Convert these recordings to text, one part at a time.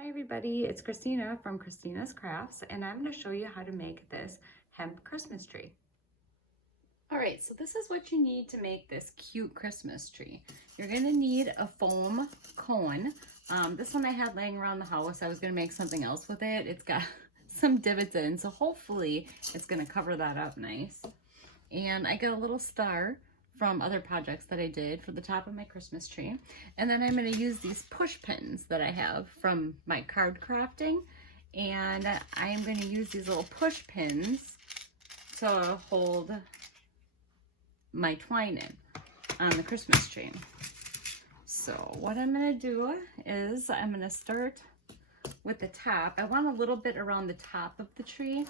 Hi everybody, it's Christina from Christina's Crafts, and I'm going to show you how to make this hemp Christmas tree. Alright, so this is what you need to make this cute Christmas tree. You're going to need a foam cone. This one I had laying around the house. I was going to make something else with it. It's got some divots in, so hopefully it's going to cover that up nice. And I got a little star from other projects that I did for the top of my Christmas tree. And then I'm going to use these push pins that I have from my card crafting. And I am going to use these little push pins to hold my twine in on the Christmas tree. So what I'm going to do is I'm going to start with the top. I want a little bit around the top of the tree.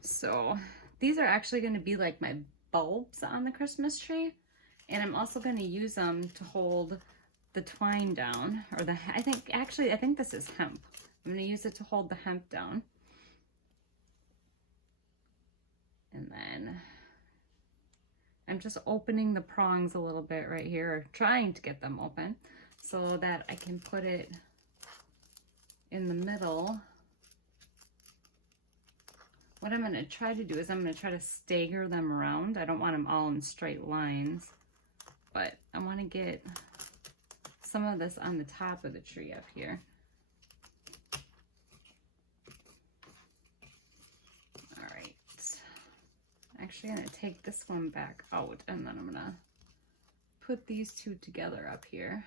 So these are actually going to be like my bulbs on the Christmas tree, and I'm also going to use them to hold the twine down, or I think this is hemp. I'm going to use it to hold the hemp down. And then I'm just opening the prongs a little bit right here, or trying to get them open so that I can put it in the middle. What I'm going to try to do is I'm going to try to stagger them around. I don't want them all in straight lines, but I want to get some of this on the top of the tree up here. All right. Actually, I'm going to take this one back out, and then I'm going to put these two together up here.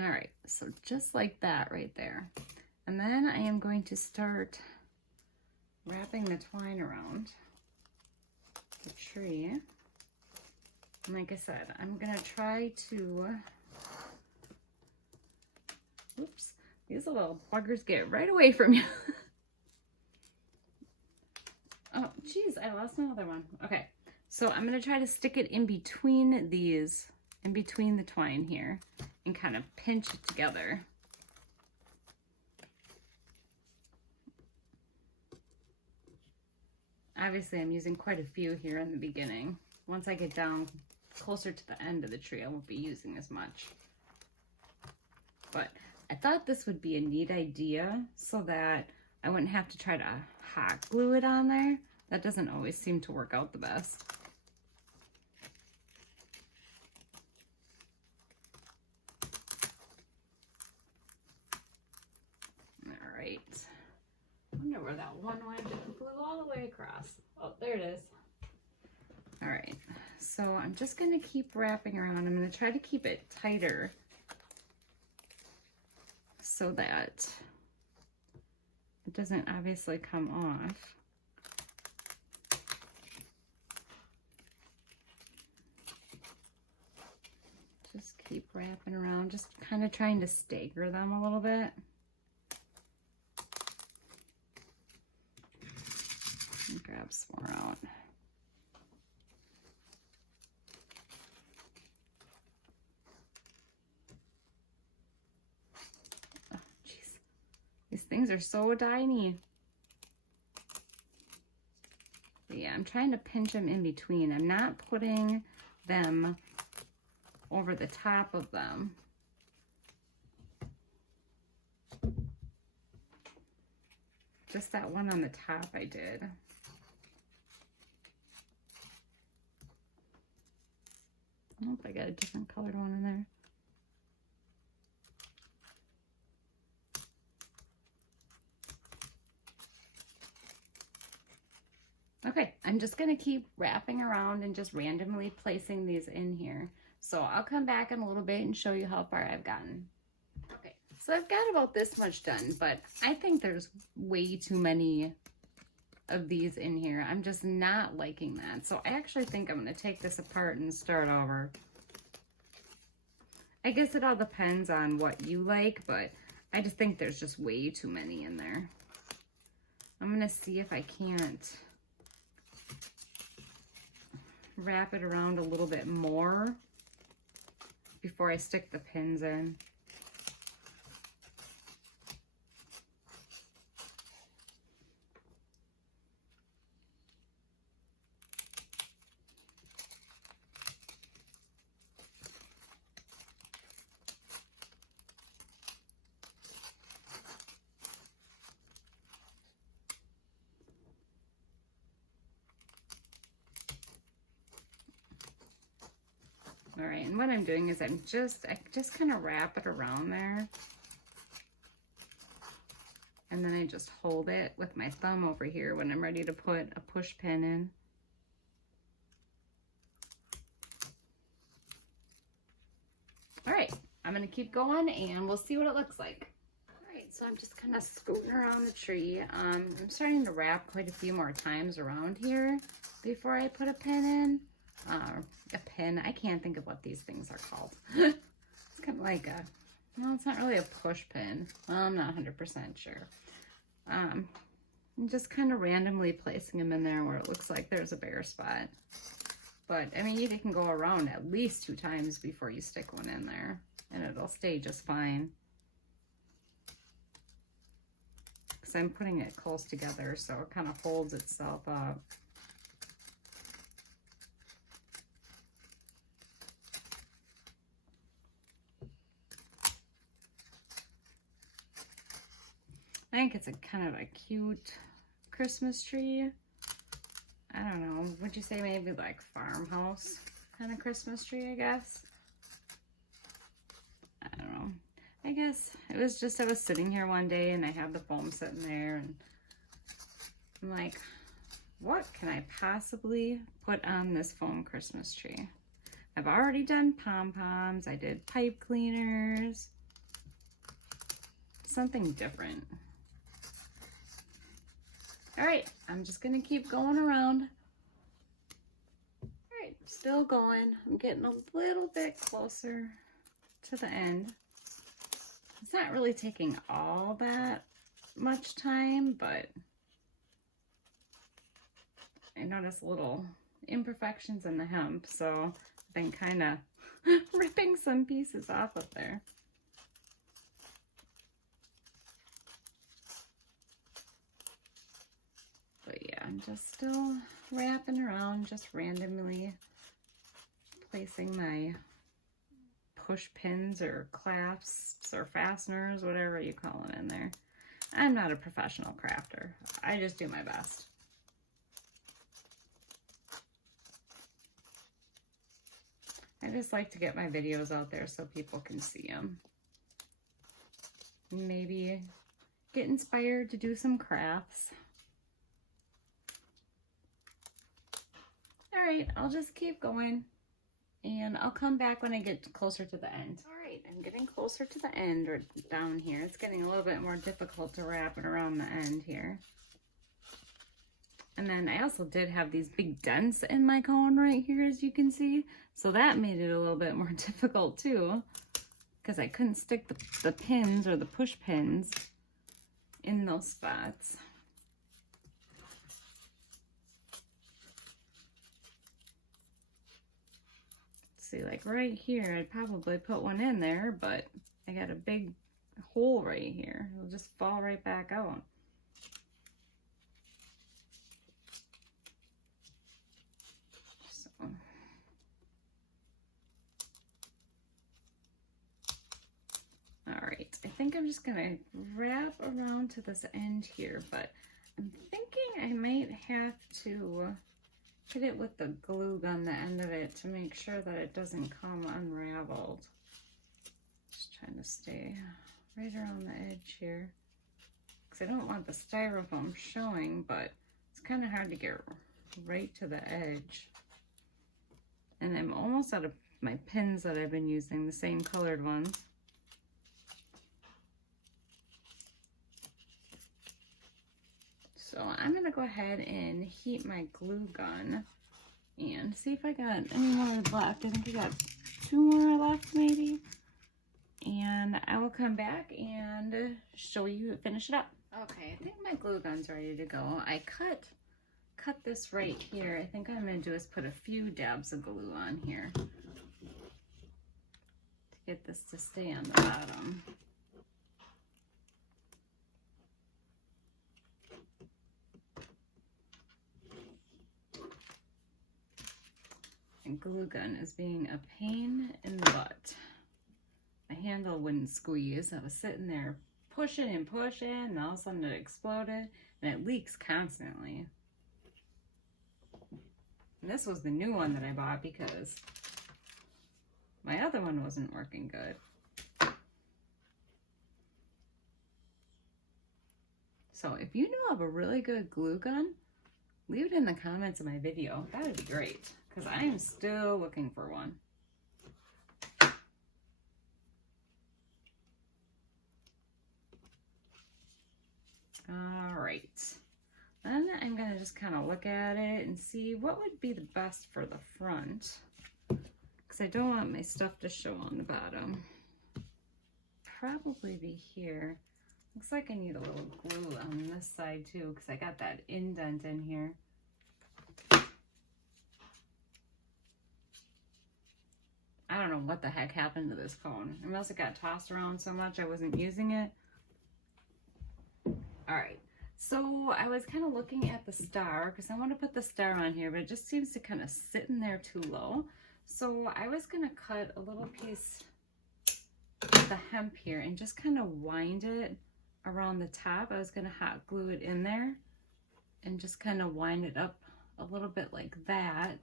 All right, so just like that right there. And then I am going to start wrapping the twine around the tree. And like I said, I'm gonna try to, oops, these little buggers get right away from you. Oh, geez, I lost my other one. Okay, so I'm gonna try to stick it in between these, in between the twine here, and kind of pinch it together. Obviously, I'm using quite a few here in the beginning. Once I get down closer to the end of the tree, I won't be using as much. But I thought this would be a neat idea so that I wouldn't have to try to hot glue it on there. That doesn't always seem to work out the best. Right. I wonder where that one went. It flew all the way across. Oh, there it is. All right. So I'm just going to keep wrapping around. I'm going to try to keep it tighter so that it doesn't obviously come off. Just keep wrapping around, just kind of trying to stagger them a little bit. Grab some more out. Oh, jeez. These things are so tiny. But yeah, I'm trying to pinch them in between. I'm not putting them over the top of them. Just that one on the top I did. Oh, I got a different colored one in there. Okay, I'm just going to keep wrapping around and just randomly placing these in here. So I'll come back in a little bit and show you how far I've gotten. Okay, so I've got about this much done, but I think there's way too many of these in here. I'm just not liking that. So I actually think I'm going to take this apart and start over. I guess it all depends on what you like, but I just think there's just way too many in there. I'm going to see if I can't wrap it around a little bit more before I stick the pins in. All right, and what I'm doing is I just kind of wrap it around there. And then I just hold it with my thumb over here when I'm ready to put a push pin in. All right, I'm gonna keep going and we'll see what it looks like. All right, so I'm just kind of scooting around the tree. I'm starting to wrap quite a few more times around here before I put a pin in. A pin, I can't think of what these things are called. It's kind of like a, well, it's not really a push pin. Well, I'm not 100% sure. I'm just kind of randomly placing them in there where it looks like there's a bare spot. But, I mean, you can go around at least 2 times before you stick one in there, and it'll stay just fine. Because I'm putting it close together, so it kind of holds itself up. I think it's a kind of a cute Christmas tree. I don't know, would you say maybe like farmhouse kind of Christmas tree, I guess? I don't know. I guess it was just, I was sitting here one day and I had the foam sitting there and I'm like, what can I possibly put on this foam Christmas tree? I've already done pom-poms, I did pipe cleaners, something different. All right, I'm just gonna keep going around. All right, still going. I'm getting a little bit closer to the end. It's not really taking all that much time, but I noticed little imperfections in the hemp, so I've been kind of ripping some pieces off of there. But yeah, I'm just still wrapping around, just randomly placing my push pins or clasps or fasteners, whatever you call them, in there. I'm not a professional crafter. I just do my best. I just like to get my videos out there so people can see them. Maybe get inspired to do some crafts. All right, I'll just keep going and I'll come back when I get closer to the end. All right, I'm getting closer to the end, or down here. It's getting a little bit more difficult to wrap it around the end here. And then I also did have these big dents in my cone right here, as you can see. So that made it a little bit more difficult too, because I couldn't stick the pins or the push pins in those spots. See, like right here, I'd probably put one in there, but I got a big hole right here. It'll just fall right back out. So. All right, I think I'm just gonna wrap around to this end here, but I'm thinking I might have to hit it with the glue gun, the end of it, to make sure that it doesn't come unraveled. Just trying to stay right around the edge here, because I don't want the styrofoam showing, but it's kind of hard to get right to the edge. And I'm almost out of my pins that I've been using, the same colored ones. So I'm gonna go ahead and heat my glue gun and see if I got any more left. I think I got 2 more left maybe. And I will come back and show you, finish it up. Okay, I think my glue gun's ready to go. I cut this right here. I think what I'm gonna do is put a few dabs of glue on here to get this to stay on the bottom. And glue gun is being a pain in the butt. My handle wouldn't squeeze. I was sitting there pushing and pushing, and all of a sudden it exploded, and it leaks constantly. And this was the new one that I bought because my other one wasn't working good. So if you know of a really good glue gun, leave it in the comments of my video. That would be great, because I am still looking for one. All right. Then I'm going to just kind of look at it and see what would be the best for the front, because I don't want my stuff to show on the bottom. Probably be here. Looks like I need a little glue on this side too, because I got that indent in here. I don't know what the heck happened to this cone. It must have got tossed around so much I wasn't using it. All right, so I was kind of looking at the star because I want to put the star on here, but it just seems to kind of sit in there too low. So I was going to cut a little piece of the hemp here and just kind of wind it around the top. I was going to hot glue it in there and just kind of wind it up a little bit like that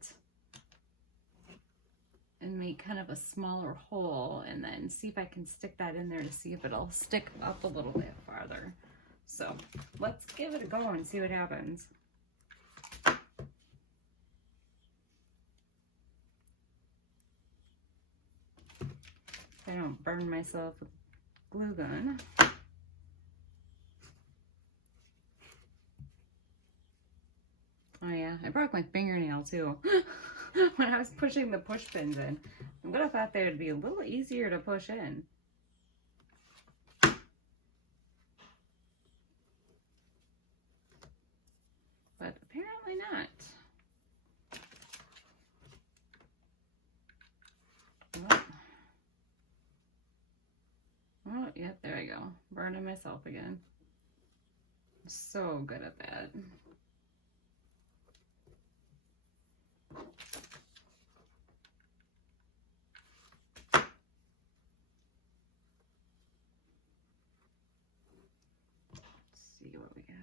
and make kind of a smaller hole, and then see if I can stick that in there to see if it'll stick up a little bit farther. So let's give it a go and see what happens. If I don't burn myself with a glue gun. Oh yeah, I broke my fingernail too when I was pushing the push pins in. I would have thought they would be a little easier to push in. But apparently not. Oh, yep, there I go. Burning myself again. I'm so good at that. Let's see what we got.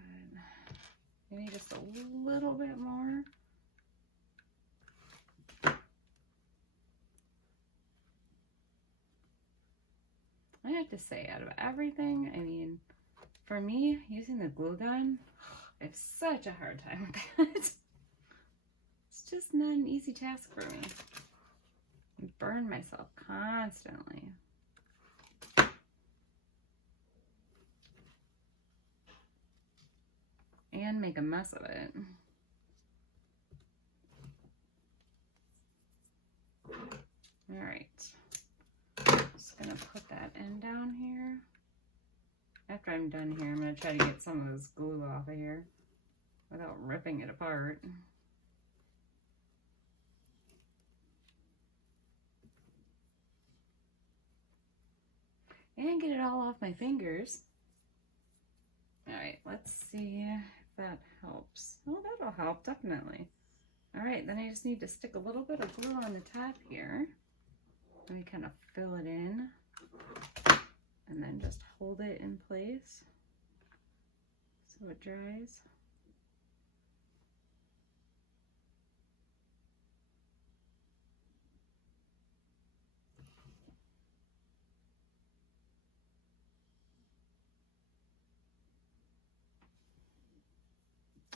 Maybe just a little bit more. I have to say, out of everything, I mean, for me, using the glue gun, I have such a hard time with that. It's just not an easy task for me. I burn myself constantly. And make a mess of it. All right. Just gonna put that end down here. After I'm done here, I'm gonna try to get some of this glue off of here without ripping it apart. And get it all off my fingers. All right, let's see if that helps. Oh, that'll help, definitely. All right, then I just need to stick a little bit of glue on the top here. Let me kind of fill it in and then just hold it in place so it dries.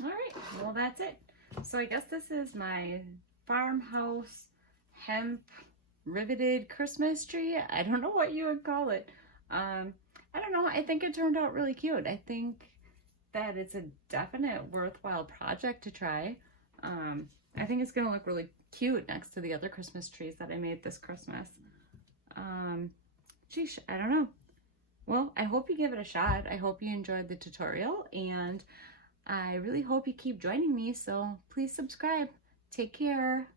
All right, well, that's it. So I guess this is my farmhouse hemp riveted Christmas tree. I don't know what you would call it. I don't know. I think it turned out really cute. I think that it's a definite worthwhile project to try. I think it's going to look really cute next to the other Christmas trees that I made this Christmas. Geez, I don't know. Well, I hope you give it a shot. I hope you enjoyed the tutorial, and I really hope you keep joining me, so please subscribe. Take care.